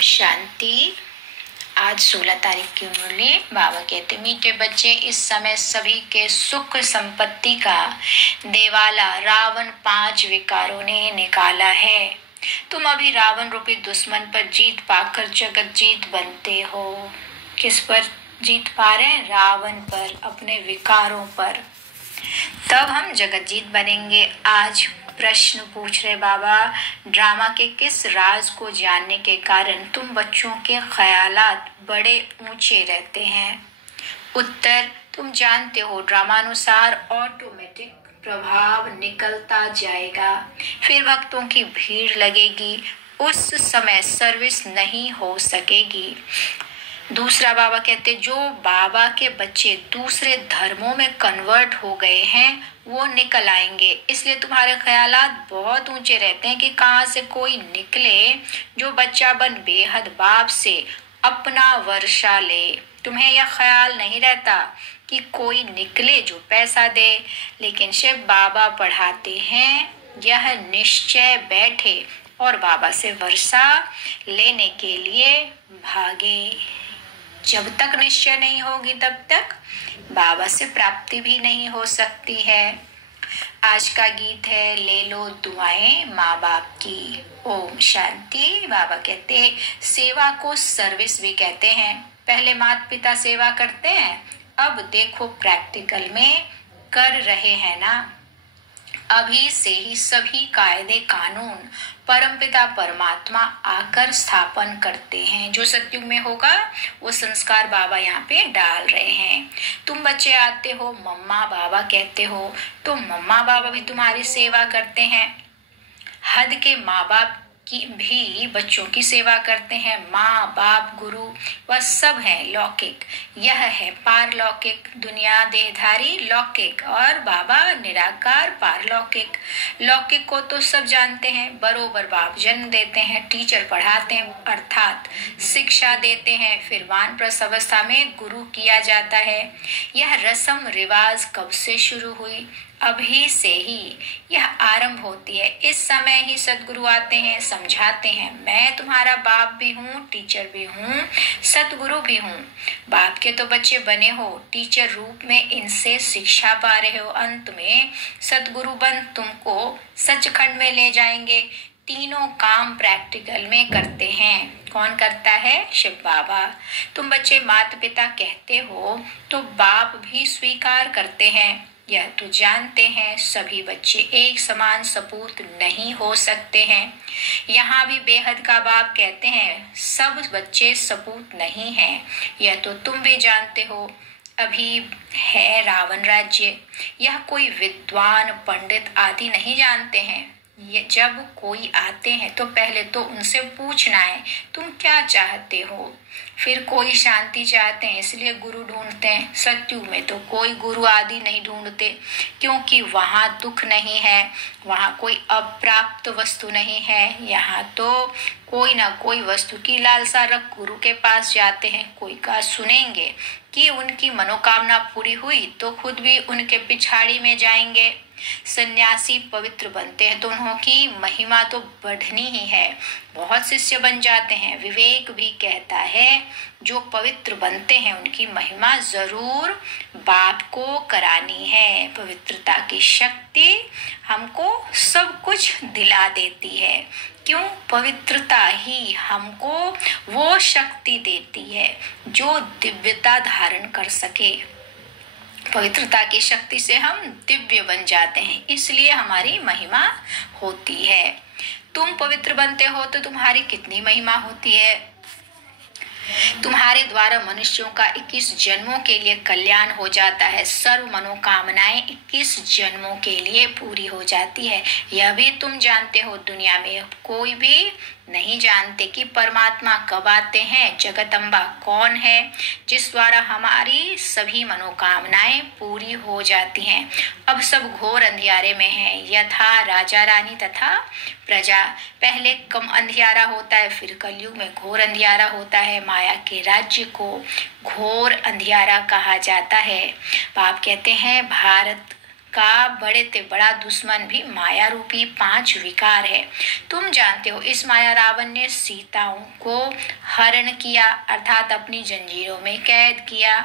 शांति। आज 16 तारीख की मुरली। बाबा कहते, मीठे बच्चे, इस समय सभी के सुख संपत्ति का देवाला रावण 5 विकारों ने निकाला है। तुम अभी रावण रूपी दुश्मन पर जीत पाकर जगत जीत बनते हो। किस पर जीत पा रहे हैं? रावण पर, अपने विकारों पर। तब हम जगत जीत बनेंगे। आज प्रश्न पूछ रहे बाबा, ड्रामा के किस राज को जानने के कारण तुम बच्चों के ख्यालात बड़े ऊंचे रहते हैं? उत्तर, तुम जानते हो ड्रामानुसार ऑटोमेटिक प्रभाव निकलता जाएगा, फिर भक्तों की भीड़ लगेगी, उस समय सर्विस नहीं हो सकेगी। दूसरा बाबा कहते, जो बाबा के बच्चे दूसरे धर्मों में कन्वर्ट हो गए हैं वो निकल आएंगे, इसलिए तुम्हारे ख्यालात बहुत ऊंचे रहते हैं कि कहाँ से कोई निकले जो बच्चा बन बेहद बाप से अपना वर्षा ले। तुम्हें यह ख्याल नहीं रहता कि कोई निकले जो पैसा दे, लेकिन शिव बाबा पढ़ाते हैं यह निश्चय बैठे और बाबा से वर्षा लेने के लिए भागे। जब तक निश्चय नहीं होगी तब तक बाबा से प्राप्ति भी नहीं हो सकती है। आज का गीत है, ले लो दुआएं माँ बाप की। ओम शांति। बाबा कहते, सेवा को सर्विस भी कहते हैं। पहले माता पिता सेवा करते हैं, अब देखो प्रैक्टिकल में कर रहे हैं ना। अभी से ही सभी कायदे कानून परमपिता परमात्मा आकर स्थापन करते हैं। जो सतयुग में होगा वो संस्कार बाबा यहाँ पे डाल रहे हैं। तुम बच्चे आते हो, मम्मा बाबा कहते हो, तो मम्मा बाबा भी तुम्हारी सेवा करते हैं। हद के माँ बाप की भी बच्चों की सेवा करते हैं। माँ बाप गुरु वह सब है लौकिक, यह है पारलौकिक। दुनिया देहधारी लौकिक और बाबा निराकार पारलौकिक। लौकिक को तो सब जानते हैं, बरोबर बाप जन्म देते हैं, टीचर पढ़ाते हैं अर्थात शिक्षा देते हैं, फिर वानप्रस्थ अवस्था में गुरु किया जाता है। यह रस्म रिवाज कब से शुरू हुई? अभी से ही यह आरंभ होती है। इस समय ही सतगुरु आते हैं, समझाते हैं, मैं तुम्हारा बाप भी हूँ, टीचर भी हूँ, सतगुरु भी हूँ। बाप के तो बच्चे बने हो, टीचर रूप में इनसे शिक्षा पा रहे हो। अंत में सतगुरु बन तुमको सचखंड में ले जाएंगे। तीनों काम प्रैक्टिकल में करते हैं। कौन करता है? शिव बाबा। तुम बच्चे माता पिता कहते हो तो बाप भी स्वीकार करते हैं। यह तो जानते हैं सभी बच्चे एक समान सपूत नहीं हो सकते हैं। यहाँ भी बेहद का बाप कहते हैं सब बच्चे सपूत नहीं हैं। यह तो तुम भी जानते हो। अभी है रावण राज्य, यह कोई विद्वान पंडित आदि नहीं जानते हैं। ये जब कोई आते हैं तो पहले तो उनसे पूछना है तुम क्या चाहते हो। फिर कोई शांति चाहते हैं इसलिए गुरु ढूंढते हैं। सतयुग में तो कोई गुरु आदि नहीं ढूंढते, क्योंकि वहाँ दुख नहीं है, वहाँ कोई अप्राप्त वस्तु नहीं है। यहाँ तो कोई ना कोई वस्तु की लालसा रख गुरु के पास जाते हैं। कोई का सुनेंगे कि उनकी मनोकामना पूरी हुई तो खुद भी उनके पिछाड़ी में जाएंगे। सन्यासी पवित्र बनते हैं तो उन्हों की महिमा तो बढ़नी ही है। बहुत शिष्य बन जाते हैं। विवेक भी कहता है जो पवित्र बनते हैं उनकी महिमा जरूर बाप को करानी है। पवित्रता की शक्ति हमको सब कुछ दिला देती है। क्यों? पवित्रता ही हमको वो शक्ति देती है जो दिव्यता धारण कर सके। पवित्रता की शक्ति से हम दिव्य बन जाते हैं, इसलिए हमारी महिमा होती है। तुम पवित्र बनते हो तो तुम्हारी कितनी महिमा होती है। तुम्हारे द्वारा मनुष्यों का 21 जन्मों के लिए कल्याण हो जाता है। सर्व मनोकामनाएं 21 जन्मों के लिए पूरी हो जाती है। यह भी तुम जानते हो। दुनिया में कोई भी नहीं जानते कि परमात्मा कब आते हैं। जगदम्बा कौन है जिस द्वारा हमारी सभी मनोकामनाएं पूरी हो जाती हैं। अब सब घोर अंधियारे में हैं, यथा राजा रानी तथा प्रजा। पहले कम अंधियारा होता है, फिर कलयुग में घोर अंधियारा होता है। माया के राज्य को घोर अंधियारा कहा जाता है। बाप कहते हैं भारत का बड़े ते बड़ा दुश्मन भी माया रूपी 5 विकार है। तुम जानते हो इस माया रावण ने सीताओं को हरण किया अर्थात अपनी जंजीरों में कैद किया।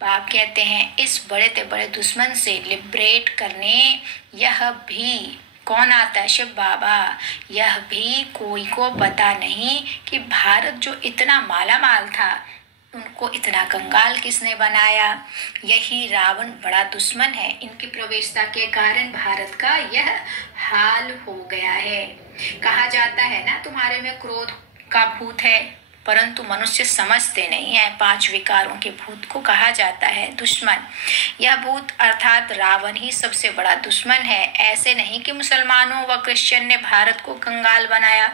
बाप कहते हैं इस बड़े ते बड़े दुश्मन से लिबरेट करने यह भी कौन आता है? शिव बाबा। यह भी कोई को पता नहीं कि भारत जो इतना माला माल था उनको इतना कंगाल किसने बनाया। यही रावण बड़ा दुश्मन है। इनकी प्रवेशता के कारण भारत का यह हाल हो गया है। कहा जाता है ना तुम्हारे में क्रोध का भूत है, परंतु मनुष्य समझते नहीं है। 5 विकारों के भूत को कहा जाता है दुश्मन। यह भूत अर्थात रावण ही सबसे बड़ा दुश्मन है। ऐसे नहीं कि मुसलमानों व क्रिश्चियन ने भारत को कंगाल बनाया,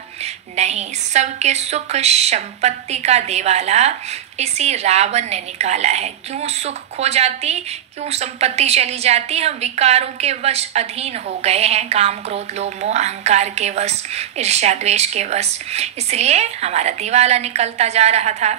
नहीं, सबके सुख संपत्ति का देवाला इसी रावण ने निकाला है। क्यों सुख खो जाती, क्यों संपत्ति चली जाती? हम विकारों के वश अधीन हो गए हैं, काम क्रोध लोभ मोह अहंकार के वश, ईर्ष्या द्वेष के वश, इसलिए हमारा दिवाला निकलता जा रहा था।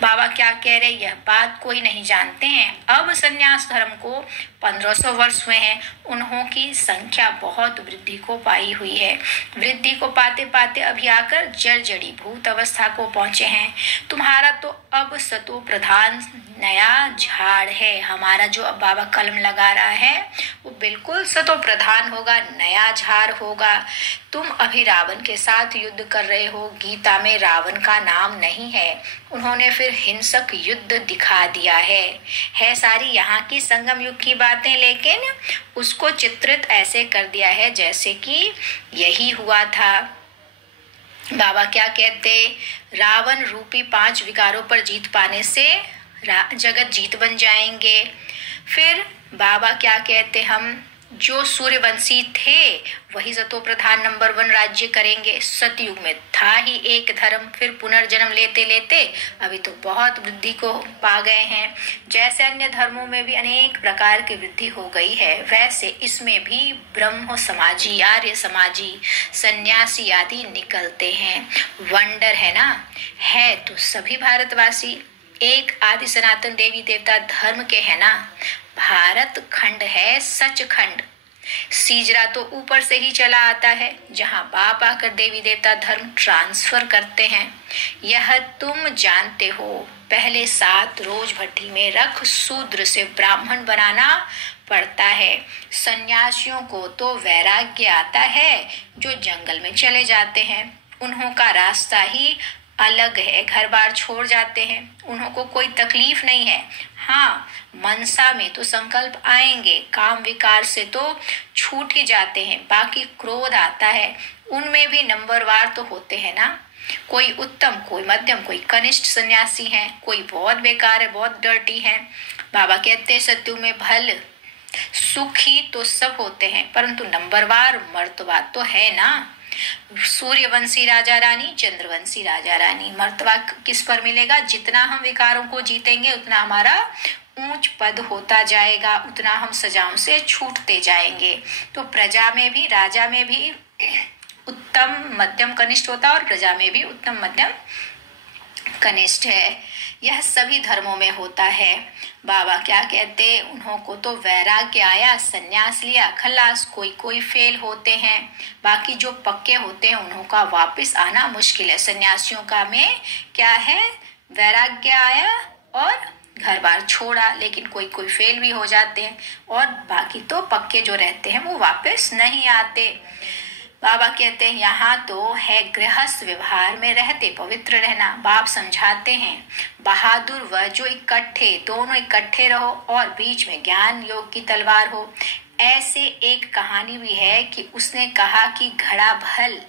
बाबा क्या कह रहे, यह बात कोई नहीं जानते हैं। अब संन्यास धर्म को 1500 वर्ष हुए हैं। उन्हों की संख्या बहुत वृद्धि को पाई हुई है। वृद्धि को पाते पाते अभी आकर जर्जरी भूत अवस्था को पहुंचे हैं। तुम्हारा तो अब सतो प्रधान नया झाड़ है। हमारा जो अब बाबा कलम लगा रहा है वो बिल्कुल सतो प्रधान होगा, नया झाड़ होगा। तुम अभी रावण के साथ युद्ध कर रहे हो। गीता में रावण का नाम नहीं है। उन्होंने फिर हिंसक युद्ध दिखा दिया है सारी यहाँ की संगम युग की बातें, लेकिन उसको चित्रित ऐसे कर दिया है जैसे कि यही हुआ था। बाबा क्या कहते, रावण रूपी 5 विकारों पर जीत पाने से जगत जीत बन जाएंगे। फिर बाबा क्या कहते, हम जो सूर्यवंशी थे वही सतो प्रधान नंबर 1 राज्य करेंगे। सतयुग में था ही एक धर्म, फिर पुनर्जन्म लेते लेते अभी तो बहुत वृद्धि को पा गए हैं। जैसे अन्य धर्मों में भी अनेक प्रकार की वृद्धि हो गई है, वैसे इसमें भी ब्रह्म समाजी, आर्य समाजी, सन्यासी आदि निकलते हैं। वंडर है ना, है तो सभी भारतवासी एक आदि सनातन देवी देवता धर्म के है ना। भारत खंड है सच खंड। सीजरा तो ऊपर से ही चला आता है, जहां बाप आकर देवी देवता धर्म ट्रांसफर करते हैं। यह तुम जानते हो। पहले 7 रोज भट्टी में रख शूद्र से ब्राह्मण बनाना पड़ता है। सन्यासियों को तो वैराग्य आता है जो जंगल में चले जाते हैं। उन्हों का रास्ता ही अलग है, घर बार छोड़ जाते हैं, उन्हों को कोई तकलीफ नहीं है। हाँ, मनसा में तो संकल्प आएंगे, काम विकार से तो छूट ही जाते हैं, बाकी क्रोध आता है, उनमें भी नंबरवार तो होते हैं ना। कोई उत्तम, कोई मध्यम, कोई कनिष्ठ सन्यासी हैं, कोई बहुत बेकार है, बहुत डर्टी है। बाबा कहते सत्यु में भल सुखी तो सब होते हैं, परंतु नंबरवार मर्तबा तो है ना। सूर्यवंशी राजा रानी, चंद्रवंशी राजा रानी। मर्तबा किस पर मिलेगा? जितना हम विकारों को जीतेंगे उतना हमारा ऊंच पद होता जाएगा, उतना हम सजाओं से छूटते जाएंगे। तो प्रजा में भी, राजा में भी उत्तम मध्यम कनिष्ठ होता और प्रजा में भी उत्तम मध्यम कनिष्ठ है। यह सभी धर्मों में होता है। बाबा क्या कहते, उन्हों को तो वैराग्य आया, सन्यास लिया, खलास। कोई कोई फेल होते हैं, बाकी जो पक्के होते हैं उन्हों का वापस आना मुश्किल है। सन्यासियों का में क्या है, वैराग्य आया और घर बार छोड़ा, लेकिन कोई कोई फेल भी हो जाते हैं और बाकी तो पक्के जो रहते हैं वो वापस नहीं आते। बाबा कहते हैं यहाँ तो है गृहस्थ व्यवहार में रहते पवित्र रहना। बाप समझाते हैं बहादुर व जो इकट्ठे, दोनों इकट्ठे रहो और बीच में ज्ञान योग की तलवार हो। ऐसे एक कहानी भी है कि उसने कहा कि घड़ा भल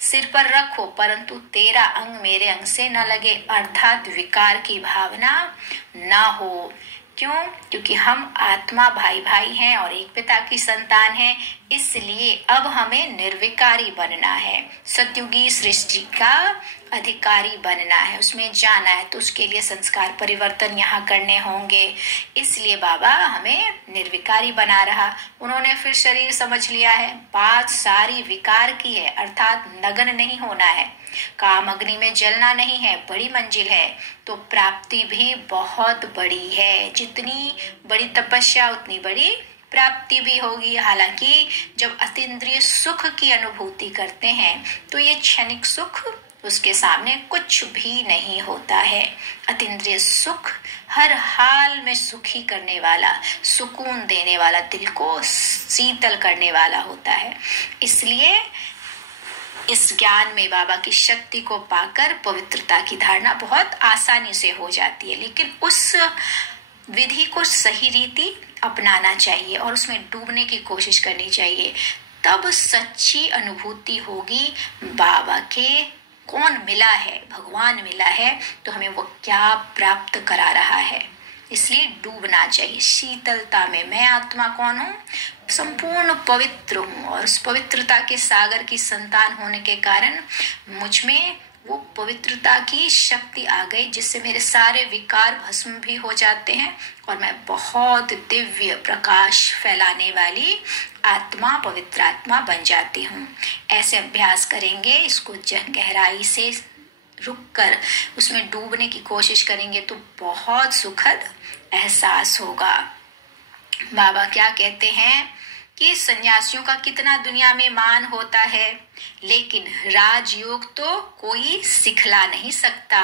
सिर पर रखो परंतु तेरा अंग मेरे अंग से न लगे, अर्थात विकार की भावना न हो। क्यों? क्योंकि हम आत्मा भाई भाई हैं और एक पिता की संतान हैं, इसलिए अब हमें निर्विकारी बनना है, सतयुगी सृष्टि का अधिकारी बनना है, उसमें जाना है। तो उसके लिए संस्कार परिवर्तन यहाँ करने होंगे, इसलिए बाबा हमें निर्विकारी बना रहा। उन्होंने फिर शरीर समझ लिया है, बात सारी विकार की है, अर्थात नग्न नहीं होना है, काम अग्नि में जलना नहीं है, बड़ी मंजिल है। तो प्राप्ति भी बहुत बड़ी है, जितनी बड़ी तपस्या उतनी बड़ी प्राप्ति भी होगी। हालांकि जब अतीन्द्रिय सुख की अनुभूति करते हैं तो ये क्षणिक सुख उसके सामने कुछ भी नहीं होता है। अतीन्द्रिय सुख हर हाल में सुखी करने वाला, सुकून देने वाला, दिल को शीतल करने वाला होता है। इसलिए इस ज्ञान में बाबा की शक्ति को पाकर पवित्रता की धारणा बहुत आसानी से हो जाती है। लेकिन उस विधि को सही रीति अपनाना चाहिए और उसमें डूबने की कोशिश करनी चाहिए, तब सच्ची अनुभूति होगी बाबा के कौन मिला है, भगवान मिला है तो हमें वो क्या प्राप्त करा रहा है। इसलिए डूबना चाहिए शीतलता में। मैं आत्मा कौन हूँ? संपूर्ण पवित्र हूँ और उस पवित्रता के सागर की संतान होने के कारण मुझ में वो पवित्रता की शक्ति आ गई, जिससे मेरे सारे विकार भस्म भी हो जाते हैं और मैं बहुत दिव्य प्रकाश फैलाने वाली आत्मा, पवित्र आत्मा बन जाती हूँ। ऐसे अभ्यास करेंगे, इसको गहराई से रुककर उसमें डूबने की कोशिश करेंगे तो बहुत सुखद एहसास होगा। बाबा क्या कहते हैं कि सन्यासियों का कितना दुनिया में मान होता है, लेकिन राजयोग तो कोई सिखला नहीं सकता।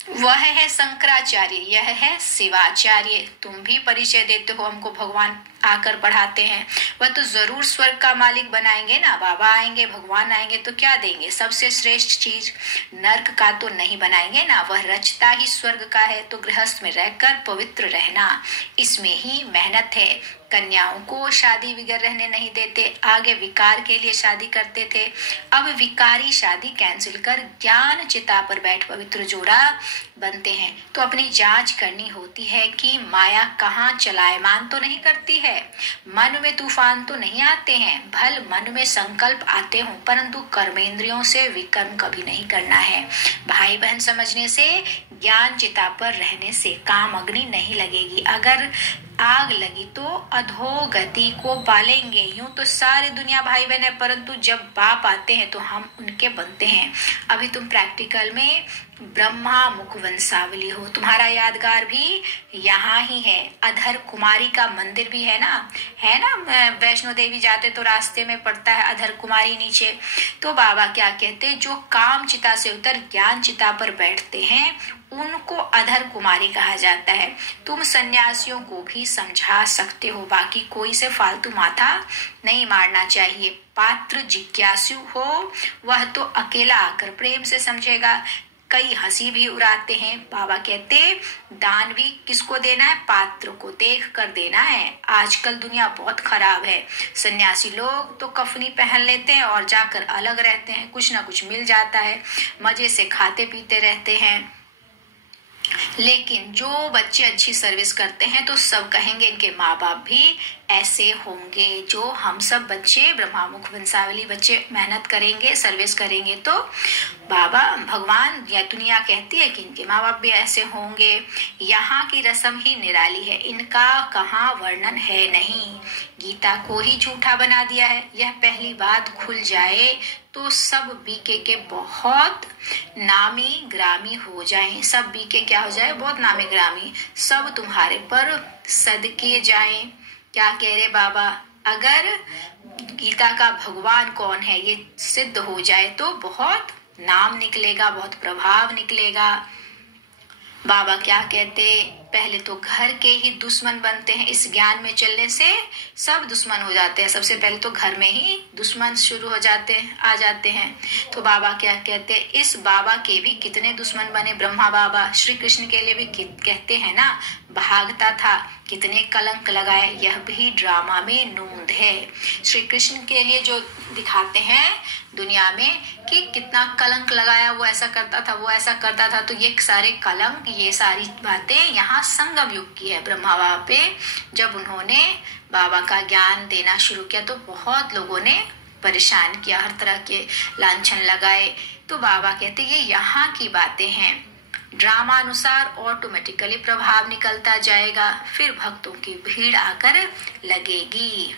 वह है शंकराचार्य, यह है शिवाचार्य। तुम भी परिचय देते हो हमको, भगवान आकर पढ़ाते हैं। वह तो जरूर स्वर्ग का मालिक बनाएंगे ना। बाबा आएंगे, भगवान आएंगे तो क्या देंगे? सबसे श्रेष्ठ चीज। नर्क का तो नहीं बनाएंगे ना, वह रचता ही स्वर्ग का है। तो गृहस्थ में रहकर पवित्र रहना, इसमें ही मेहनत है। कन्याओं को शादी बगैर रहने नहीं देते। आगे विकार के लिए शादी करते थे, अब विकारी शादी कैंसिल कर ज्ञान चिता पर बैठ पवित्र जोड़ा बनते हैं। तो अपनी जांच करनी होती है कि माया कहाँ चलायमान तो नहीं करती है, मन में तूफान तो नहीं आते हैं। भल मन में संकल्प आते हों, परंतु कर्मेंद्रियों से विकर्म कभी नहीं करना है। भाई बहन समझने से, ज्ञान चिता पर रहने से काम अग्नि नहीं लगेगी। अगर आग लगी तो अधोगति को पालेंगे। यूं तो सारी दुनिया भाई बहन है, परंतु जब बाप आते हैं तो हम उनके बनते हैं। अभी तुम प्रैक्टिकल में ब्रह्मा मुख वंशावली हो, तुम्हारा यादगार भी यहाँ ही है। अधर कुमारी का मंदिर भी है ना, वैष्णो देवी जाते तो रास्ते में पड़ता है अधर कुमारी नीचे। तो बाबा क्या कहते हैं, जो काम चिता से उतर ज्ञान चिता पर बैठते हैं उनको अधर कुमारी कहा जाता है। तुम सन्यासियों को भी समझा सकते हो, बाकी कोई से फालतू माथा नहीं मारना चाहिए। पात्र जिज्ञासु हो वह तो अकेला आकर प्रेम से समझेगा। कई हंसी भी उड़ाते हैं। बाबा कहते दान भी किसको देना है? पात्र को देख कर देना है। आजकल दुनिया बहुत खराब है। सन्यासी लोग तो कफनी पहन लेते हैं और जाकर अलग रहते हैं, कुछ ना कुछ मिल जाता है, मजे से खाते पीते रहते हैं। लेकिन जो बच्चे अच्छी सर्विस करते हैं तो सब कहेंगे इनके माँ बाप भी ऐसे होंगे। जो हम सब बच्चे ब्रह्मामुख वंशावली बच्चे मेहनत करेंगे, सर्विस करेंगे तो बाबा भगवान या दुनिया कहती है कि इनके माँ बाप भी ऐसे होंगे। यहाँ की रस्म ही निराली है, इनका कहाँ वर्णन है नहीं। गीता को ही झूठा बना दिया है। यह पहली बात खुल जाए तो सब बीके के बहुत नामी ग्रामी हो जाएं। सब बीके क्या हो जाए? बहुत नामी ग्रामी। सब तुम्हारे पर सदके जाएं। क्या कह रहे बाबा? अगर गीता का भगवान कौन है ये सिद्ध हो जाए तो बहुत नाम निकलेगा, बहुत प्रभाव निकलेगा। बाबा क्या कहते, पहले तो घर के ही दुश्मन बनते हैं। इस ज्ञान में चलने से सब दुश्मन हो जाते हैं। सबसे पहले तो घर में ही दुश्मन शुरू हो जाते हैं, आ जाते हैं। तो बाबा क्या कहते, इस बाबा के भी कितने दुश्मन बने। ब्रह्मा बाबा श्री कृष्ण के लिए भी कहते हैं ना, भागता था, कितने कलंक लगाए। यह भी ड्रामा में नूंद है। श्री कृष्ण के लिए जो दिखाते हैं दुनिया में कि कितना कलंक लगाया, वो ऐसा करता था, वो ऐसा करता था, तो ये सारे कलंक, ये सारी बातें यहाँ संगम युग की है। ब्रह्मा बाबा पे जब उन्होंने बाबा का ज्ञान देना शुरू किया तो बहुत लोगों ने परेशान किया, हर तरह के लांछन लगाए। तो बाबा कहते ये यहाँ की बातें हैं। ड्रामा अनुसार ऑटोमेटिकली प्रभाव निकलता जाएगा, फिर भक्तों की भीड़ आकर लगेगी।